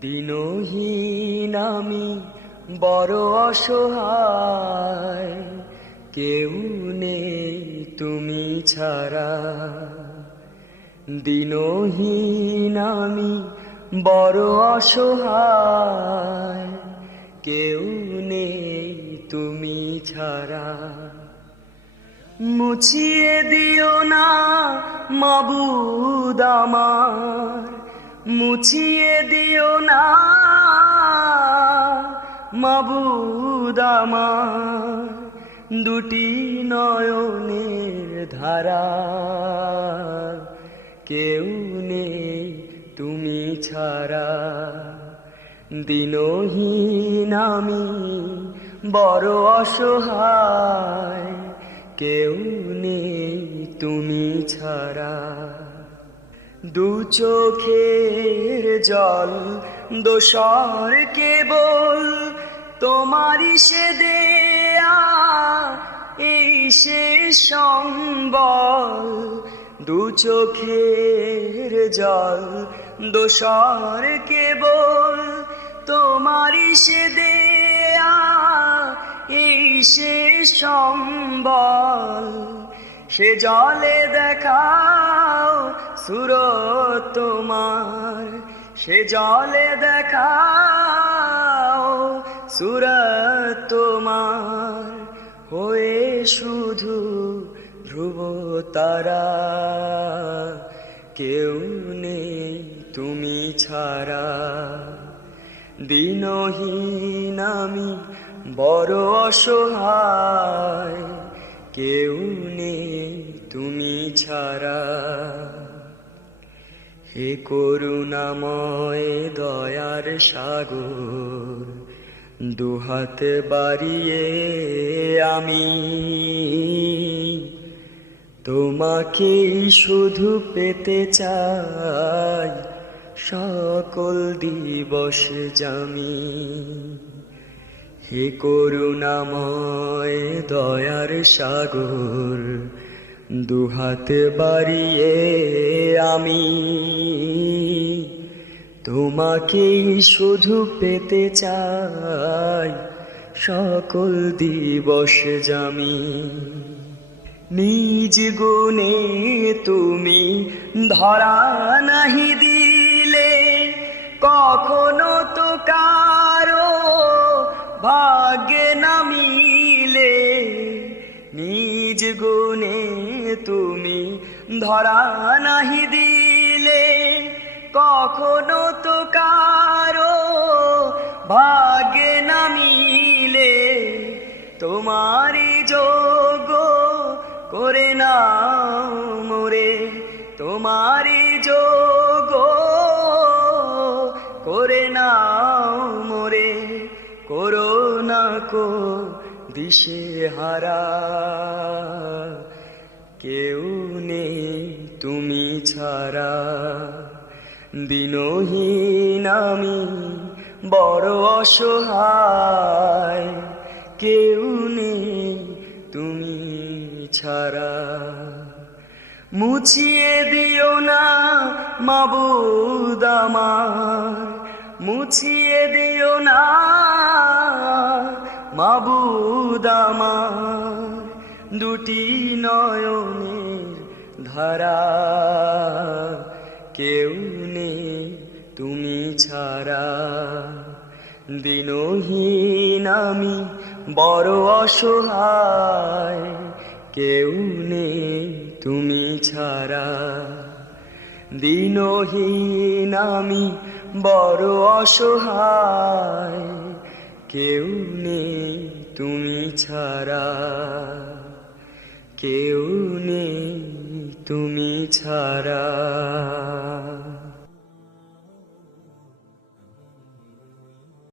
দিনহীন আমি বড় অসহায়, কেউ নেই তুমি ছাড়া। দিনহীন আমি বড় অসহায়, কেউ নেই তুমি ছাড়া। মুছিয়ে দিও না মাবুদ আমার মুছিয়ে দিও না। মাবুদ আমার দুটি নয়নের ধারা। কেউ নেই তুমি ছাড়া। দিনহীন আমি বড় অসহায়। কেউ নেই তুমি ছাড়া। দু চোখের জল দোসর কেবল, তোমারই সে দেয়া, এই সে সম্বল। দু চোখের জল দোসর কেবল, তোমারই সে দেয়া, এই সে সম্বল। সে জলে দেখাও সুরত তোমার। সে জলে দেখাও সুরত তোমার। হয়ে শুধু ধ্রুব তারা। কেউ নেই তুমি ছাড়া। দিনহীন আমি বড় অসহায়। কেউ নেই তুমি ছাড়া। হে করুণাময় দয়ার সাগর দুহাত বাড়িয়ে আমি তোমাকেই শুধু পেতে চাই। সকল দিবস জামি হে করুণাময় দয়ার সাগর, দুহাত বাড়িয়ে আমি তোমাকেই শুধু পেতে চাই সকল দিবস জামি। নিজ গুণে তুমি ধরা নাহি দিলে কখনো ভাগ্যে নামিলে, নিজ গুণে তুমি ধরা নাহি দিলে। কখনো তো কারও ভাগ্যে নামিলে, তোমারই যোগ করে নাও মোরে। তোমারই যোগ করে নাও মোরে। করোনা কো দিশে হারা। কেউ নেই তুমি ছাড়া। দিনহীন আমি বড় অসহায়। কেউ নেই তুমি ছাড়া। মুছিয়ে দিও না মাবুদ আমার। মুছিয়ে দিও না মাবুদ দুটি নয়নের ধারা। কেউ নেই তুমি ছাড়া। দিনহীন আমি বড় অসহায়। কেউ নেই তুমি ছাড়া। দিনহীন আমি বড় অসহায়। কেউ নেই তুমি ছাড়া। কেউ নেই তুমি ছাড়া।